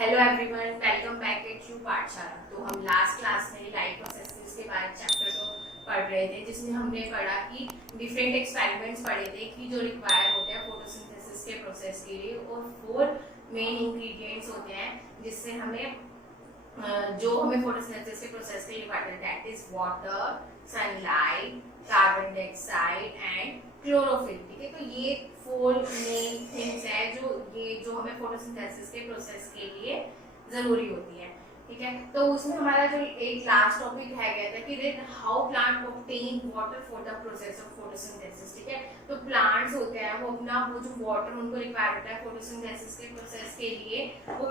Hello everyone, welcome back at you पाठशाला। तो हम लास्ट क्लास में लाइफ प्रोसेसेस के बारे चैप्टर को पढ़ रहे थे, जिसमें हमने पढ़ा कि डिफरेंट एक्सपेरिमेंट्स पढ़े थे कि जो रिक्वायर होते हैं फोटोसिंथेसिस के प्रोसेस के लिए, और 4 मेन इंग्रेडिएंट्स होते हैं जिससे जो हमें फोटोसिंथेसिस के प्रोसेस के लिए रिक्वायर्ड है, that is water, sunlight, carbon dioxide and chlorophyll. ठीक है, तो ये 4 मेन थिंग्स है जो हमें फोटोसिंथेसिस के प्रोसेस के लिए जरूरी होती है। ठीक है, तो उसमें हमारा जो एक लास्ट टॉपिक है गया था कि how plant obtain water for the process of photosynthesis. ठीक है, तो प्लांट्स होते हैं वो जो वाटर उनको रिक्वायर होता है फोटोसिंथेसिस के प्रोसेस के लिए, वो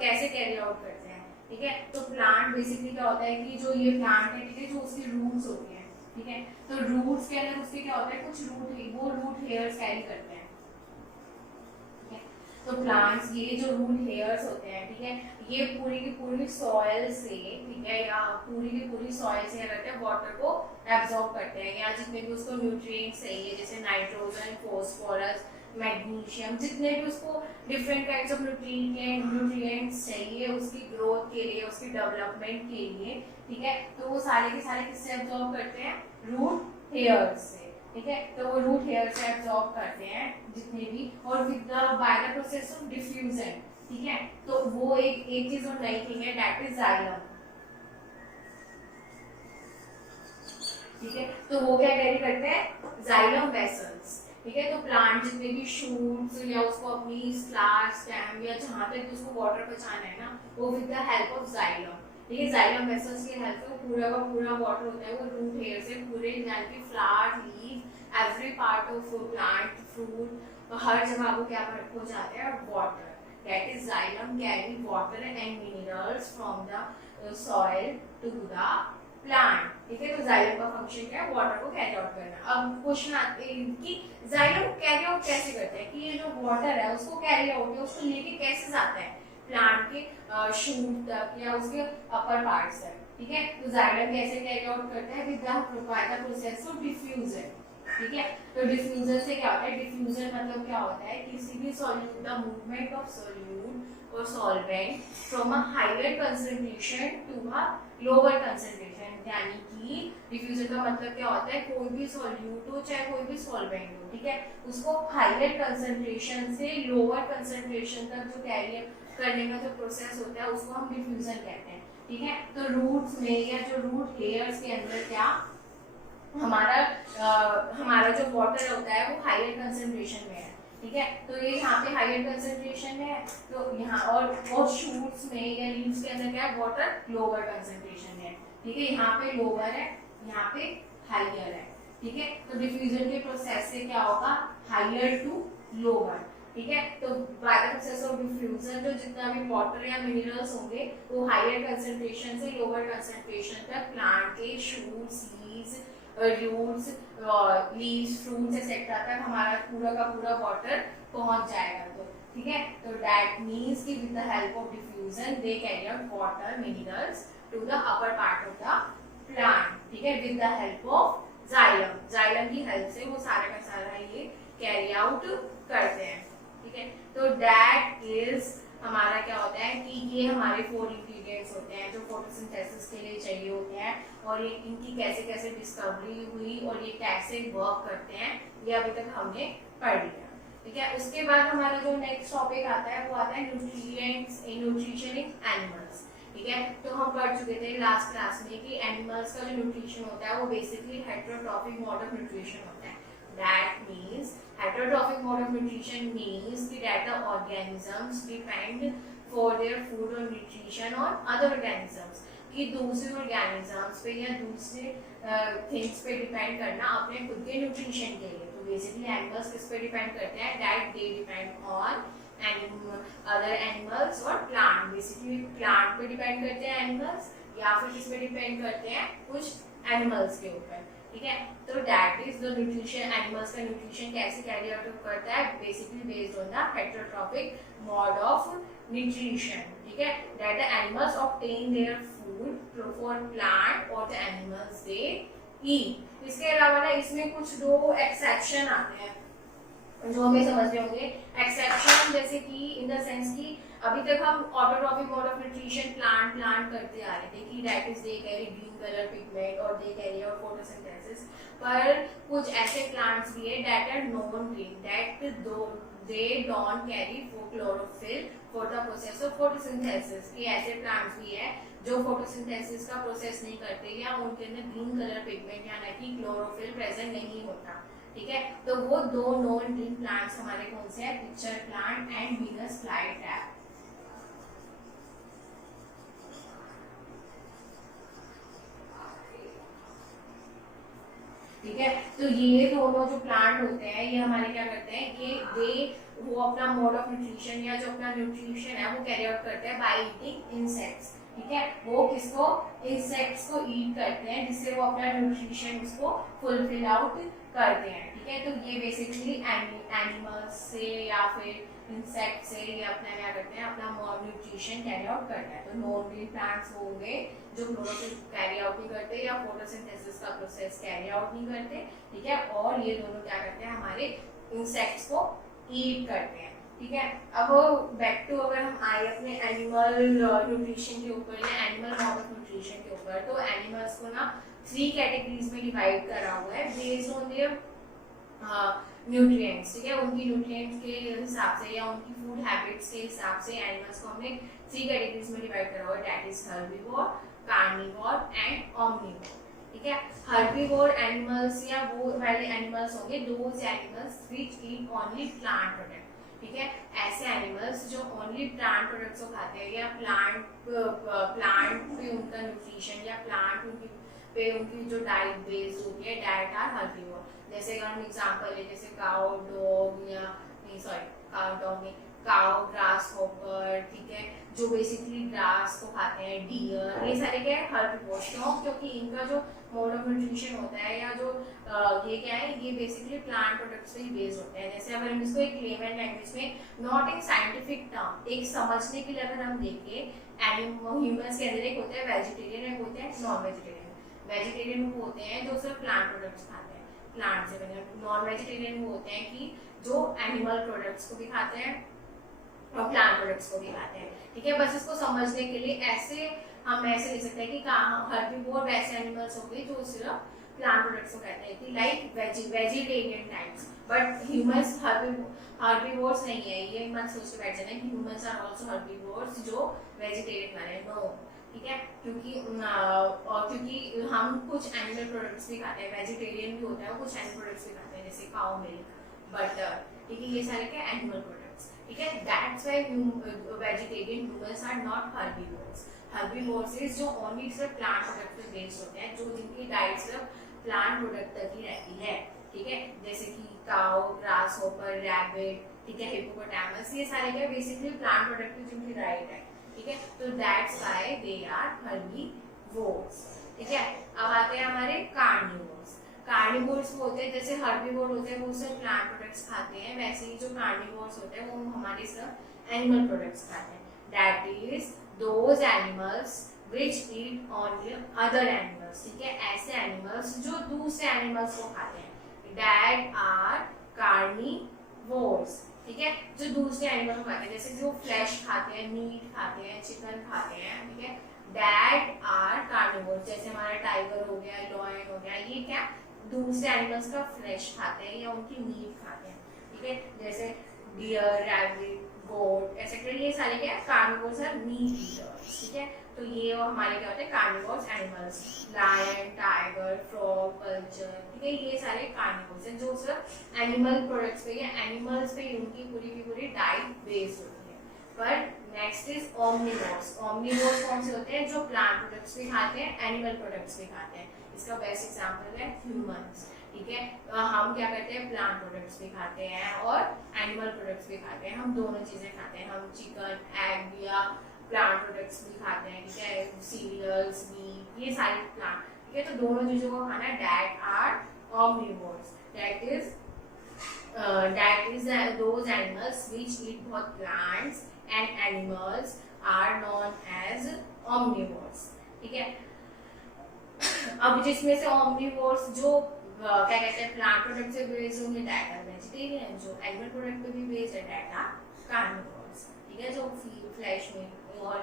कैसे कैरी आउट करते हैं। ठीक है, तो प्लांट बेसिकली क्या होता है कि जो ये प्लांट है, ठीक है, जो उसकी रूट्स होती है, ठीक है, तो रूट्स के अंदर उसके क्या होता है, कुछ रूट हेयर्स कैरी करते हैं। ठीक है, तो प्लांट्स ये जो रूट हेयर्स होते हैं, ठीक है, ये पूरी की पूरी सॉइल से, ठीक है, या पूरी की पूरी सॉइल से रहते हैं, वाटर को एब्जॉर्ब करते हैं, या जितने भी उसको न्यूट्रिएंट्स चाहिए, जैसे नाइट्रोजन, फॉस्फोरस, मैग्नीशियम, जितने भी उसको डिफरेंट काइंड्स ऑफ न्यूट्रिएंट्स चाहिए उसकी ग्रोथ के लिए, उसकी डेवलपमेंट के लिए। ठीक है, तो वो सारे के सारे किससे एब्जॉर्ब करते हैं, रूट हेयर्स से। ठीक है, तो वो रूट हेयर से एब्जॉर्ब करते हैं जितने भी, और with the by the process of diffusion. ठीक है, तो वो एक चीज और नई थिंग है, दैट इज जाइलम। ठीक है, तो वो क्या कैरी करते हैं, जाइलम वेसल्स। ठीक है, तो प्लांट जितने भी शूट्स या उसको अपनी फ्लावर स्टेम या जहां तक उसको वाटर पहुंचाना है ना, वो with the help of xylem. ठीक है, जाइलम वेसल्स की हेल्प से पूरा का पूरा वाटर होता है वो रूट हेयर से पूरे यानी flower, leaf, every part of plant, fruit, हर जगह वो क्या हो जाता है, water. That is xylem carry water and minerals from the soil to the plant. ठीक है, तो जाइलम का फंक्शन क्या है, वाटर को कैरी आउट करना। अब क्वेश्चन आते हैं कि जाइलम कैरी आउट कैसे करते हैं, कि ये जो वाटर है उसको कैरी आउट, उसको लेके कैसे जाता है प्लांट के शूट तक या उसके अपर पार्ट्स तक। ठीक है, तो जाइलम कैसे कैरी आउट करता है, with the process of diffusion. ठीक है, तो डिफ्यूजन से क्या होता है, डिफ्यूजन मतलब क्या होता है, किसी भी solute, the movement of solute और solvent from a higher concentration to a lower concentration. यानी कि डिफ्यूजन का मतलब क्या होता है, कोई भी सॉल्यूट हो चाहे कोई भी सॉल्वेंट हो, ठीक है, उसको हायर कंसंट्रेशन से लोअर कंसंट्रेशन तक जो कैरी करने का जो प्रोसेस होता है उसको हम डिफ्यूजन कहते हैं। ठीक है, तो रूट्स में या जो रूट हेयर्स के अंदर क्या हमारा जो वाटर होता है वो हायर कंसंट्रेशन में है। ठीक है, तो ये यहाँ पे हायर कंसंट्रेशन है, तो यहाँ और शूट्स में या लीव्स के अंदर क्या है, वाटर लोअर कंसंट्रेशन है। ठीक है, यहाँ पे लोअर है, यहाँ पे हायर है। ठीक है, तो डिफ्यूजन के प्रोसेस से क्या होगा, हायर टू लोअर। ठीक है, तो by the process of diffusion जो जितना भी वाटर या मिनरल्स होंगे वो हायर कंसंट्रेशन से लोअर कंसंट्रेशन तक प्लांट के shoots, leaves, roots, leaves, fruits etcetera तक हमारा पूरा का पूरा वाटर पहुंच जाएगा। तो ठीक है, तो दैट मींस कि with the help of diffusion they carry out water minerals to the upper part of the plant. ठीक है, with the help of xylem की हेल्प से वो सारा का सारा ये कैरी आउट करते हैं। ठीक है, तो दैट इज हमारा क्या होता है कि ये हमारे 4 इंग्रेडिएंट्स होते हैं जो फोटोसिंथेसिस के लिए चाहिए होते हैं, और ये इनकी कैसे कैसे डिस्कवरी हुई और ये कैसे वर्क करते हैं ये अभी तक हमने पढ़ लिया। ठीक है, उसके बाद हमारा जो नेक्स्ट टॉपिक आता है वो आता है न्यूट्रिशन इन एनिमल्स। ठीक है, तो हम पढ़ चुके थे लास्ट क्लास में कि एनिमल्स का जो न्यूट्रिशन होता है वो basically heterotrophic mode of nutrition होता है। That means heterotrophic mode of nutrition means that the organisms depend for their food or nutrition on other organisms, कि दूसरे organisms पे या दूसरे things पे डिपेंड करना अपने खुद के न्यूट्रिशन के लिए। तो बेसिकली एनिमल्स किस पे डिपेंड करते हैं, that they depend on other animals और प्लांट। बेसिकली प्लांट पे डिपेंड करते हैं एनिमल्स, या फिर किस पे डिपेंड करते हैं, कुछ एनिमल्स के ऊपर। ठीक है, तो that is the nutrition, animals का न्यूट्रिशन कैसे कैरी आउट करता है, basically based on the heterotrophic mode of nutrition. ठीक है, that the animals obtain their food for plant और द एनिमल्स दे ईट। इसके अलावा ना इसमें कुछ 2 एक्सेप्शन आते हैं जो हमें समझने होंगे। एक्सेप्शन जैसे कि इन द सेंस कि अभी तक हम autotrophic mode of nutrition plant करते आ रहे थे कि that is they carry green colour pigment और दे कैरी आउट फोटोसिंथेसिस, पर कुछ ऐसे प्लांट्स भी है that are non green, that though they don't carry chlorophyll for the process of photosynthesis। ये ऐसे प्लांट्स भी है जो फोटोसिंथेसिस का प्रोसेस नहीं करते या उनके अंदर ग्रीन कलर पिगमेंट यानी कि क्लोरोफिल प्रेजेंट नहीं होता, ठीक है। तो वो दो नॉन ग्रीन प्लांट्स हमारे कौन से हैं, pitcher plant and Venus flytrap. ठीक है, तो ये दोनों जो प्लांट होते हैं ये हमारे क्या करते हैं, ये वो अपना मोड ऑफ न्यूट्रिशन या जो अपना न्यूट्रिशन है वो कैरी आउट करते हैं बाय ईटिंग इंसेक्ट्स, ठीक है। वो किसको, इंसेक्ट्स को ईट करते हैं जिससे वो अपना न्यूट्रिशन उसको फुलफिल आउट करते हैं, ठीक है। तो ये बेसिकली एनिमल्स से या फिर इंसेक्ट से ये अपना क्या करते हैं, अपना न्यूट्रिशन कैरी आउट करते हैं। तो नॉन ग्रीन प्लांट्स होंगे जो क्लोरोफिल कैरी आउट नहीं करते या फोटोसिंथेसिस का प्रोसेस कैरी आउट नहीं करते, ठीक है। और ये दोनों क्या करते हैं, हमारे इंसेक्ट्स को ईट करते हैं, ठीक है। अब बैक टू अगर हम आए अपने एनिमल न्यूट्रिशन के ऊपर या एनिमल मोड ऑफ न्यूट्रिशन के ऊपर, तो एनिमल्स को ना 3 कैटेगरीज में डिवाइड करा हुआ है बेस्ड ऑन देयर न्यूट्रिएंट्स, ठीक है। उनकी न्यूट्रिएंट्स के हिसाब से या उनकी फूड हैबिट्स के हिसाब से एनिमल्स को हमने 3 कैटेगरीज में डिवाइड करा हुआ है, that is herbivore, carnivore and omnivore, ठीक है। हर्बीवोर एनिमल्स या वो वाले एनिमल्स होंगे those animals which eat only plant product, ठीक है। ऐसे एनिमल्स जो ओनली प्लांट प्रोडक्ट्स को खाते हैं या प्लांट पे उनका न्यूट्रिशन या प्लांट पे उनकी जो डाइट बेस्ड होती है, डाइट आर हर्बीवोर। जैसे अगर हम एग्जांपल ले, जैसे काउ डॉग या नहीं सॉरी काउ डॉग नहीं, काउ ग्रास हॉपर, ठीक है, जो बेसिकली ग्रास को खाते हैं, डियर, ये सारे क्या है, हर्बीवोर्स। क्यों, क्योंकि इनका जो मोड ऑफ न्यूट्रिशन होता है या जो ये क्या है, ये बेसिकली प्लांट प्रोडक्ट्स पे ही बेस्ड होते हैं। जैसे अगर हम इसको एक लेमन लैंग्वेज में, नॉट इन साइंटिफिक टर्म, एक समझने के लिए अगर हम देखें, ह्यूमंस के अंदर एक होता है वेजिटेरियन, एक होते हैं नॉन वेजिटेरियन। वेजिटेरियन वो होते हैं जो सिर्फ प्लांट प्रोडक्ट्स खाते हैं, प्लांट से बने। नॉन वेजिटेरियन वो होते हैं कि जो एनिमल प्रोडक्ट्स को भी खाते हैं और प्लांट प्रोडक्ट्स को भी खाते हैं, ठीक है। बस इसको समझने के लिए ऐसे हम ऐसे लिख सकते हैं कि हर्बीवोर वैसे एनिमल्स हो गए जो सिर्फ प्लांट प्रोडक्ट्स को कहते हैं कि like vegetarian types, but humans herbivores नहीं है, ये मत सोच के बैठ जाना कि ह्यूमंस आर आल्सो हर्बीवोर्स जो वेजिटेरियन वाले, नो, ठीक है। क्योंकि हम कुछ एनिमल प्रोडक्ट्स भी खाते हैं, वेजिटेरियन भी होता है वो कुछ एनिमल प्रोडक्ट्स भी खाते हैं, जैसे काउ मिल्क, बटर, ठीक है, ये सारे क्या एनिमल प्रोडक्ट्स, ठीक है। That's why vegetarian humans are not herbivores. Herbivores is जो ओनली सिर्फ प्लांट प्रोडक्ट पे बेस्ड होते हैं, जो जिनकी डाइट सिर्फ प्लांट प्रोडक्ट तक ही रहती है, ठीक है। जैसे कि काउ, ग्रास हॉपर, रैबिट, ठीक है, हिप्पोपोटामस, ये सारे क्या बेसिकली प्लांट प्रोडक्ट पे जिनकी डाइट है, ठीक है। तो that's why they are herbivores, ठीक है। अब आते हैं हमारे कार्निवोर्स। कार्निवोर्स वो होते हैं, जैसे हर्बीवोर होते हैं वो सिर्फ प्लांट प्रोडक्ट्स खाते हैं, वैसे ही जो कार्निवोर्स होते हैं वो हमारे सिर्फ एनिमल प्रोडक्ट्स खाते हैं, that is those animals which eat only other animals, ठीक है। ऐसे एनिमल्स जो दूसरे एनिमल्स को खाते हैं, that are carnivores, ठीक है, जो दूसरे एनिमल को खाते हैं, जैसे जो फ्लैश खाते हैं, मीट खाते हैं, चिकन खाते हैं, ठीक है, that are carnivores। जैसे हमारा टाइगर हो गया, लॉयन हो गया, ये क्या दूसरे एनिमल्स का फ्लैश खाते हैं या उनकी मीट खाते हैं, ठीक है। जैसे डियर, रैबिट, गोट, एक्सेट्रा, ये सारे क्या कार्निवोर्स आर मीट ईटर्स, ठीक है। तो ये हमारे क्या होते हैं carnivores animals, lion, tiger, frog, vulture, ठीक है, ये सारे कार्निवोर्स हैं जो सिर्फ एनिमल प्रोडक्ट्स पे या एनिमल्स पे उनकी पूरी की पूरी डाइट बेस्ड होती है। पर नेक्स्ट इज ओमनिवोर्स। ओमनिवोर्स कौन से होते हैं, जो प्लांट प्रोडक्ट्स भी खाते हैं, एनिमल प्रोडक्ट्स भी खाते हैं। इसका बेस्ट एग्जांपल है ह्यूमंस, ठीक है। हम क्या करते हैं, प्लांट प्रोडक्ट्स भी खाते हैं और एनिमल प्रोडक्ट्स भी खाते हैं, हम दोनों चीजें खाते हैं। हम चिकन, एग या प्लांट प्रोडक्ट्स भी खाते हैं, ठीक है, सीरियल्स, मीट, ये सारे प्लांट, ठीक है। तो दोनों चीजों को खाना है, that are omnivores, that is those animals which eat both plants and animals are known as omnivores, ठीक है। अब जिसमें से ओमनिवोर्स जो क्या कहते हैं प्लांट प्रोडक्ट से बेस्ड होंगे, दैट आर वेजिटेरियन, जो एनिमल प्रोडक्ट पे भी बेस्ड है, दैट आर कार्निवोर्स, ठीक है, जो फ्लैश में और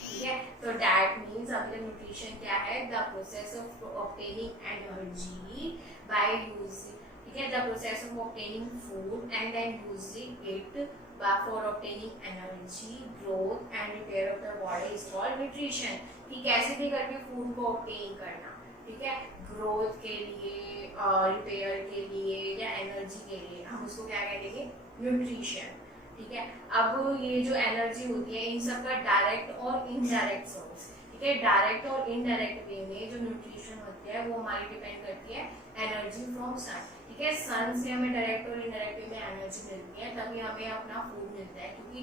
ठीक है। तो डैट मीन्स आपका न्यूट्रिशन क्या है, the process of obtaining energy by using, ठीक है, the process of obtaining food and then using it for obtaining energy, growth and repair of the body is called nutrition. कि कैसे भी करके food को ऑब्टेन करना, ठीक है, ग्रोथ के लिए, रिपेयर के लिए या एनर्जी के लिए, हम उसको क्या कहेंगे, न्यूट्रिशन। ठीक है, अब ये जो एनर्जी होती है इन सब का डायरेक्ट और इनडायरेक्ट सोर्स, ठीक है, डायरेक्ट और इनडायरेक्ट वे में जो न्यूट्रिशन होती है वो हमारी डिपेंड करती है एनर्जी फ्रॉम सन, ठीक है। सन से हमें डायरेक्ट और इनडायरेक्ट वे में एनर्जी मिलती है, तभी हमें अपना फूड मिलता है, क्योंकि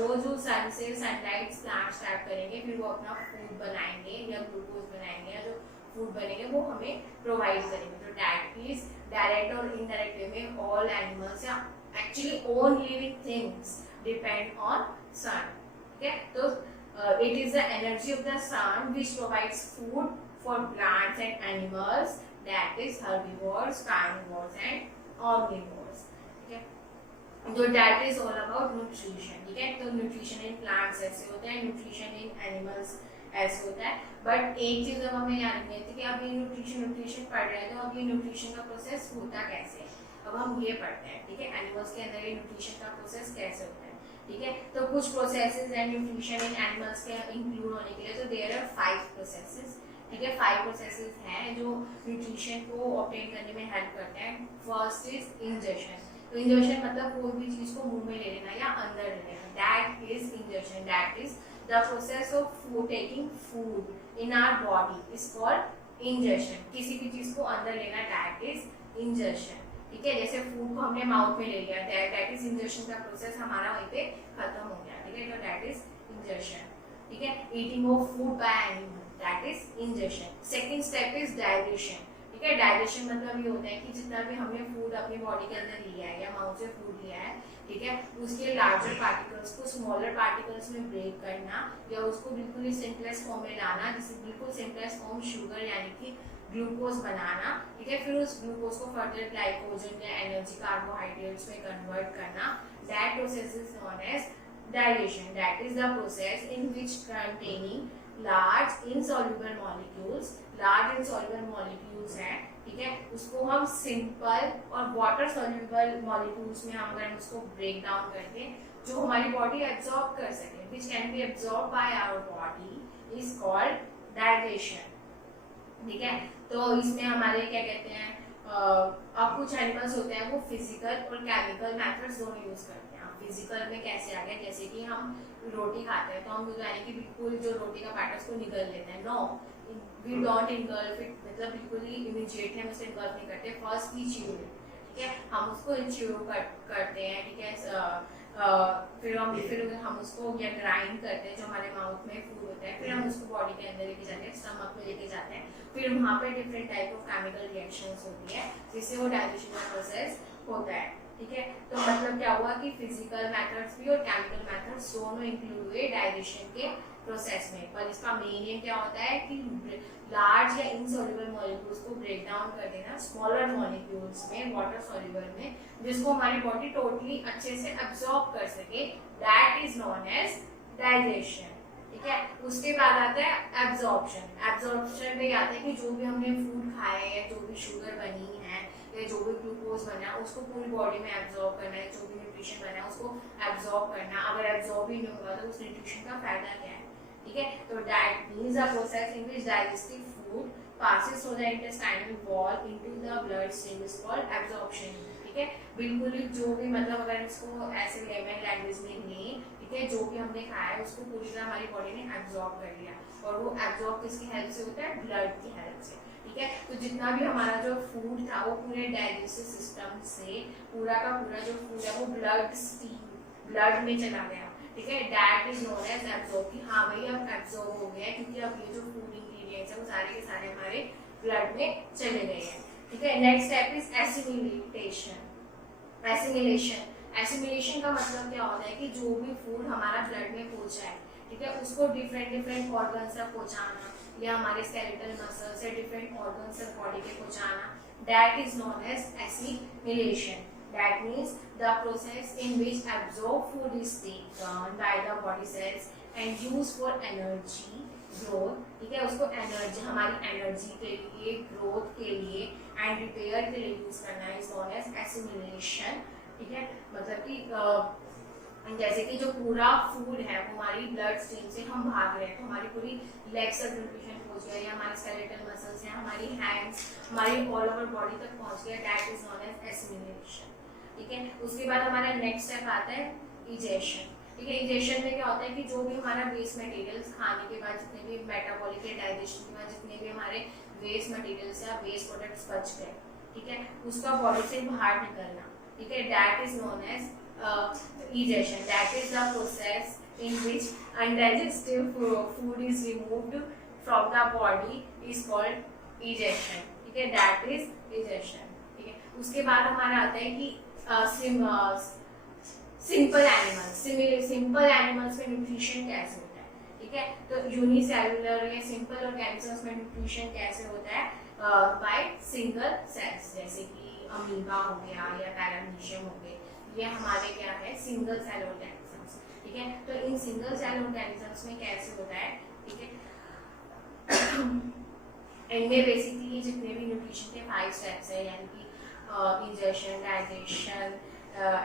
वो जो सन से सनलाइट प्लांट स्टार्ट करेंगे, फिर वो अपना फूड बनाएंगे या ग्लूकोज बनाएंगे, या जो फूड बनेंगे वो हमें प्रोवाइड करेंगे। तो दैट इज डायरेक्ट और इनडायरेक्ट वे में ऑल एनिमल्स या actually all living things depend on sun, ठीक है। तो it is the energy of the sun which provides food for plants and animals, that is herbivores, carnivores and omnivores, ठीक है। तो that is all about nutrition, ठीक है। तो nutrition in plants ऐसे होता है, nutrition in animals ऐसे होता है। बट एक चीज अब हमें याद रखनी है कि अब ये न्यूट्रिशन पढ़ रहे हैं, तो अब ये न्यूट्रिशन का प्रोसेस होता कैसे है, अब हम ये पढ़ते हैं, ठीक है। एनिमल्स के अंदर ये न्यूट्रिशन का प्रोसेस कैसे होता है, ठीक है। तो कुछ processes and nutrition in animals के इंक्लूड होने के लिए, तो देयर आर 5 प्रोसेसेस, ठीक है। 5 प्रोसेसेस हैं जो न्यूट्रिशन को ऑब्टेन करने में हेल्प करते हैं। First is injection. तो इंजेक्शन मतलब कोई भी चीज को मुंह में ले लेना या अंदर ले लेना, that is injection. That is the process of taking food in our body is called injection. किसी भी चीज को अंदर लेना, दैट इज इंजेक्शन, ठीक है। जैसे फूड को हमने माउथ में ले लिया, दैट इज इंजेक्शन का प्रोसेस हमारा वहीं पे खत्म हो गया, ठीक है। तो दैट इज इंजेक्शन, ठीक है। Eating of food by animal, that is injection. Second step is digestion, ठीक है। डाइजेशन मतलब ये होता है कि जितना भी हमने फूड अपनी बॉडी के अंदर लिया है या माउथ से फूड लिया है, ठीक है, उसके लार्जर पार्टिकल्स को स्मॉलर पार्टिकल्स में ब्रेक करना या उसको बिल्कुल ही सिंपलेस्ट फॉर्म में लाना, जिससे बिल्कुल सिंपलेस्ट फॉर्म शुगर यानी कि ग्लूकोज बनाना, ठीक है। फिर उस ग्लूकोज को फर्दर ग्लाइकोजन या एनर्जी कार्बोहाइड्रेट्स में कन्वर्ट करना, that process is known as digestion. That is the process in which containing large insoluble molecules, large insoluble molecules हैं, ठीक है, उसको हम सिंपल और वाटर सॉल्युबल मॉलिक्यूल्स में हम अगर उसको ब्रेक डाउन करके जो हमारी बॉडी एब्जॉर्ब कर सके, which can be absorb by our body, is called digestion, ठीक है। तो इसमें हमारे क्या कहते हैं, अब कुछ एनिमल्स होते हैं वो फिजिकल और केमिकल मेथड्स दोनों यूज करते हैं। फिजिकल में कैसे आ गए, जैसे कि हम रोटी खाते हैं तो हम यानी कि बिल्कुल जो रोटी का बैटर उसको निगल लेते हैं, no we don't engulf it, मतलब बिल्कुल ही इमीडिएटली हम उसे इनगल्फ नहीं करते, फर्स्ट वी च्यू इट, ठीक है, हम उसको च्यू करते हैं, ठीक है। फिर हम उसको या ग्राइंड करते हैं जो हमारे माउथ में फूड होता है, फिर हम उसको बॉडी के अंदर लेके जाते हैं, स्टमक में लेके जाते हैं, फिर वहाँ पे different type of chemical reactions होती है जिससे वो डाइजेशन का प्रोसेस होता है, ठीक है। तो मतलब क्या हुआ कि फिजिकल मेथड्स भी और केमिकल मेथड्स दोनों इंक्लूड हुए डाइजेशन के प्रोसेस में। पर इसका मेन एम क्या होता है कि लार्ज या इनसॉल्युबल मॉलिक्यूल्स को ब्रेक डाउन कर देना स्मॉलर मॉलिक्यूल्स में, वाटर सॉल्युबल में, जिसको हमारी बॉडी टोटली अच्छे से अब्सॉर्ब कर सके, that is known as digestion, ठीक है। उसके बाद आता है एब्जॉर्प्शन। एब्जॉर्प्शन में आता है कि जो भी हमने फूड खाया है, जो भी शुगर बनी है या जो भी ग्लूकोज बना है उसको पूरी बॉडी में एब्जॉर्ब करना है, जो भी न्यूट्रिशन बना है उसको एब्जॉर्ब करना। अगर एब्जॉर्ब ही नहीं होगा तो उस न्यूट्रिशन का फायदा क्या है, ठीक है। तो that means a process in which digestive food passes through the intestinal wall into the blood stream is called absorption, ठीक है। बिल्कुल ही जो भी मतलब अगर इसको ऐसे लेमन लैंग्वेज में लें, ठीक है, जो भी हमने खाया है उसको पूरी तरह हमारी बॉडी ने एब्जॉर्ब कर लिया, और वो एब्जॉर्ब किसकी हेल्प से होता है, ब्लड की हेल्प से, ठीक है। तो जितना भी हमारा जो फूड था वो पूरे डाइजेस्टिव सिस्टम से पूरा का पूरा जो फूड है वो ब्लड स्ट्रीम, ब्लड में चला गया, ठीक है। That is known as absorb, कि हाँ भाई अब एब्जॉर्ब हो गया है, क्योंकि अब ये जो फूड इंग्रेडिएंट्स है वो सारे के सारे हमारे ब्लड में चले गए हैं, ठीक है। Next step is assimilation. Assimilation का मतलब क्या होता है कि जो भी फूड हमारा ब्लड में पहुंचा है, ठीक है, उसको डिफरेंट ऑर्गन तक पहुंचाना या हमारे स्केलेटल मसल्स से डिफरेंट ऑर्गन तक बॉडी के पहुंचाना, that is known as assimilation, That means the process in which absorbed food is taken by the body cells and used for energy growth, ठीक है, उसको एनर्जी, हमारी एनर्जी के लिए, ग्रोथ के लिए एंड रिपेयर के लिए यूज करना है, इज नोन एज एसिमिलेशन, ठीक है। मतलब कि जैसे कि जो पूरा फूड है वो हमारी ब्लड स्ट्रीम से हम भाग रहे हैं, तो हमारी पूरी लेग्स तक न्यूट्रिशन पहुंच गया, या हमारे स्केलेटल मसल्स हैं, हमारी हैंड्स, हमारी ऑल ओवर बॉडी तक पहुंच गया, that is known as assimilation, ठीक है। उसके बाद हमारा नेक्स्ट स्टेप आता है इजेशन, ठीक है। इजेशन में क्या होता है कि जो भी हमारा वेस्ट मटेरियल्स खाने के बाद, जितने भी मेटाबॉलिक डाइजेशन के बाद जितने भी हमारे वेस्ट मटेरियल्स या वेस्ट प्रोडक्ट्स बच गए, ठीक है, उसका बॉडी से बाहर निकलना, ठीक है, that is known as egestion. That is the process in which undigested food is removed from the body is called egestion, ठीक है, that is egestion, ठीक है। उसके बाद हमारा आता है कि सिंपल एनिमल्स में न्यूट्रिशन कैसे होता है, ठीक है। तो यूनिसेलुलर या सिंपल ऑर्गेनिजम्स में न्यूट्रिशन कैसे होता है, बाय सिंगल सेल्स, जैसे कि अमीबा हो गया या पैरामीशियम हो गए, ये हमारे क्या है, सिंगल सेल ऑर्गेनिजम्स, ठीक है। तो इन सिंगल सेल ऑर्गेनिजम्स में कैसे होता है, ठीक है, इनमें बेसिकली जितने भी न्यूट्रिशन के 5 स्टेप्स है, यानी कि इंजेशन, डाइजेशन,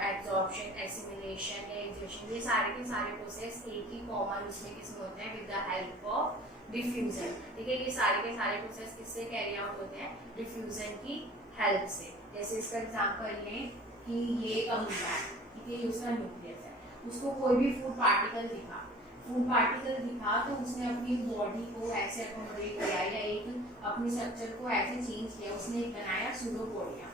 एब्जॉर्प्शन, एसिमिलेशन या इंजेशन, ये सारे के सारे प्रोसेस एक ही कॉमन उसमें किसमें होते हैं, with the help of diffusion, ठीक है। ये सारे के सारे प्रोसेस किससे कैरी आउट होते हैं, डिफ्यूजन की हेल्प से। जैसे इसका एग्जांपल लें कि ये अमीबा है, ठीक है, ये उसका न्यूक्लियस है, उसको कोई भी फूड पार्टिकल दिखा तो उसने अपनी बॉडी को ऐसे अकोमोडेट किया या एक अपनी स्ट्रक्चर को ऐसे चेंज किया, उसने एक बनाया सूडोपोडिया।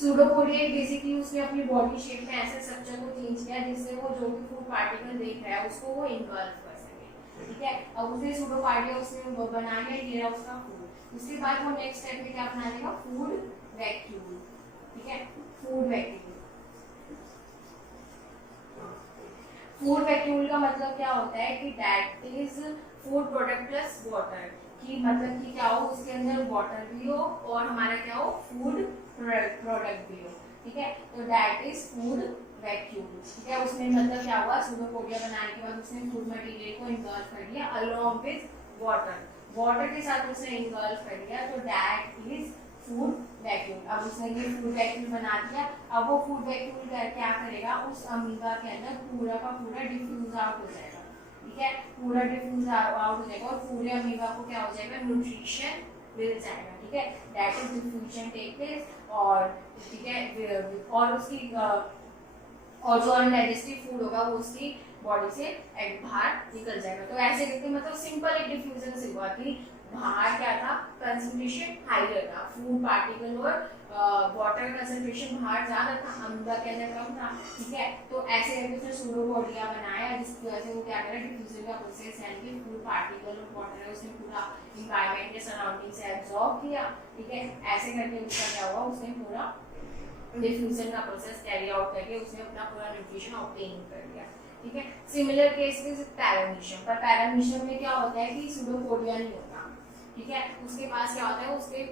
सूडोपोडिया बेसिकली उसने अपनी बॉडी शेप में ऐसे स्ट्रक्चर को चेंज किया जिससे वो जो भी फूड पार्टिकल देख रहा है उसको वो इन्वॉल्व कर सके, ठीक है। अब उसने सूडोपोडिया उसने बना लिया, ये रहा उसका फूड। उसके बाद वो नेक्स्ट स्टेप में क्या बना लेगा, फूड वैक्यूल, ठीक है, फूड वैक्यूल। फूड वैक्यूल का मतलब क्या होता है कि that is food product plus water, कि मतलब कि क्या हो, उसके अंदर वाटर भी हो और हमारा क्या हो, फूड प्रोडक्ट भी हो, ठीक है। तो दैट इज फूड वैक्यूल, ठीक है। उसमें मतलब क्या हुआ, सूडोपोडिया बनाने के बाद उसने फूड मटेरियल को इन्वॉल्व कर लिया अलोंग विद वाटर के साथ उसने इन्वॉल्व कर लिया, तो दैट इज फूड वैक्यूल। अब उसने ये फूड वैक्यूल बना दिया, अब वो फूड वैक्यूल क्या करेगा, उस अमीबा के अंदर पूरा का पूरा डिफ्यूज आउट हो जाएगा, ठीक है, पूरा डिफ्यूज आउट हो जाएगा और पूरे अमीबा को क्या हो जाएगा, न्यूट्रिशन मिल जाएगा, ठीक है, that is diffusion take place. और ठीक है, और उसकी और जो अनडाइजेस्टिव फूड होगा वो उसकी बॉडी से बाहर निकल जाएगा। तो ऐसे करके मतलब सिंपल एक डिफ्यूजन से हुआ कि बाहर क्या था, कंसंट्रेशन हाइयर था, फूड पार्टिकल और वाटर कंसंट्रेशन बाहर ज्यादा था, अमीबा के अंदर कम था, ठीक है। तो ऐसे करके उसने सूडोपोडिया बनाया जिसकी वजह से वो क्या करे, डिफ्यूजन का प्रोसेस यानी कि फूड पार्टिकल और वाटर है उसने पूरा एनवायरनमेंट के सराउंडिंग से एब्जॉर्ब किया, ठीक है। ऐसे करके उसका क्या हुआ, उसने पूरा डिफ्यूजन का प्रोसेस कैरी आउट करके उसने अपना पूरा न्यूट्रिशन ऑब्टेन कर लिया, ठीक है। सिमिलर केस इज पैरामीशियम, पर पैरामीशियम में क्या होता है कि सूडोपोडिया नहीं होता, ठीक है। उसके पास क्या होता है, उसके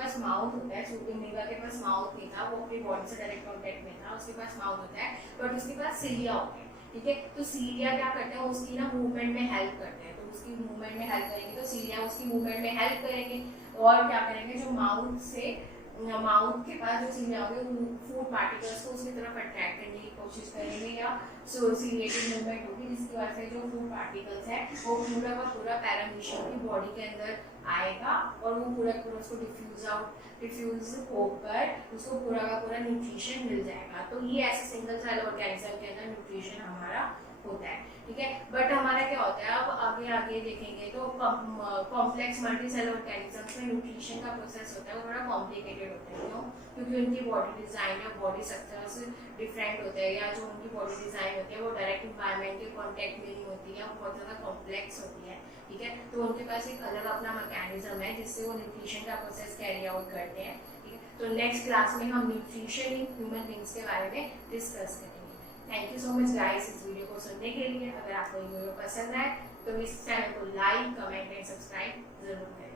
पास माउथ होता है, सूडोपोडिया के पास माउथ नहीं था, वो अपनी बॉडी से डायरेक्ट कांटेक्ट में था, उसके पास माउथ होता है, बट उसके पास सीलिया होते हैं, ठीक है। तो सीलिया क्या करते हैं, उसकी ना मूवमेंट में हेल्प करते हैं, तो उसकी मूवमेंट में हेल्प करेंगे तो सीलिया उसकी मूवमेंट में हेल्प करेंगे और क्या करेंगे, जो माउथ के पास जो सीलिया होंगे फूड पार्टिकल्स को उसकी तरफ अट्रैक्ट करने की कोशिश करेंगे या सीलिएटिव मूवमेंट होगी जिसकी वजह से जो फूड पार्टिकल्स है वो पूरा का पूरा पैरामीशियम की बॉडी के अंदर आएगा और वो पूरा का पूरा उसको डिफ्यूज होकर उसको पूरा का पूरा न्यूट्रिशन मिल जाएगा। तो ये ऐसे सिंगल सेल ऑर्गेनिज्म के अंदर न्यूट्रिशन हमारा होता है, ठीक है। बट हमारा क्या होता है, अब आगे देखेंगे तो कॉम्प्लेक्स मल्टी सेल ऑर्गेनिजम्स में न्यूट्रिशन का प्रोसेस होता है वो थोड़ा कॉम्प्लिकेटेड होता है, क्यों, क्योंकि उनकी बॉडी डिजाइन या बॉडी स्ट्रक्चर्स डिफरेंट होते हैं, या जो उनकी बॉडी डिजाइन होती है वो डायरेक्ट इन्वायरमेंट के कॉन्टेक्ट में नहीं होती है, बहुत ज़्यादा कॉम्प्लेक्स होती है, ठीक है। तो उनके पास एक अलग अपना मैकेनिज्म है जिससे वो न्यूट्रिशन का प्रोसेस कैरी आउट करते हैं, ठीक है। तो नेक्स्ट क्लास में हम न्यूट्रिशन इन ह्यूमन बींग्स के बारे में डिस्कस करेंगे। Thank you so much guys इस वीडियो को सुनने के लिए। अगर आपको ये वीडियो पसंद आए तो इस चैनल को लाइक, कमेंट एंड सब्सक्राइब जरूर करें।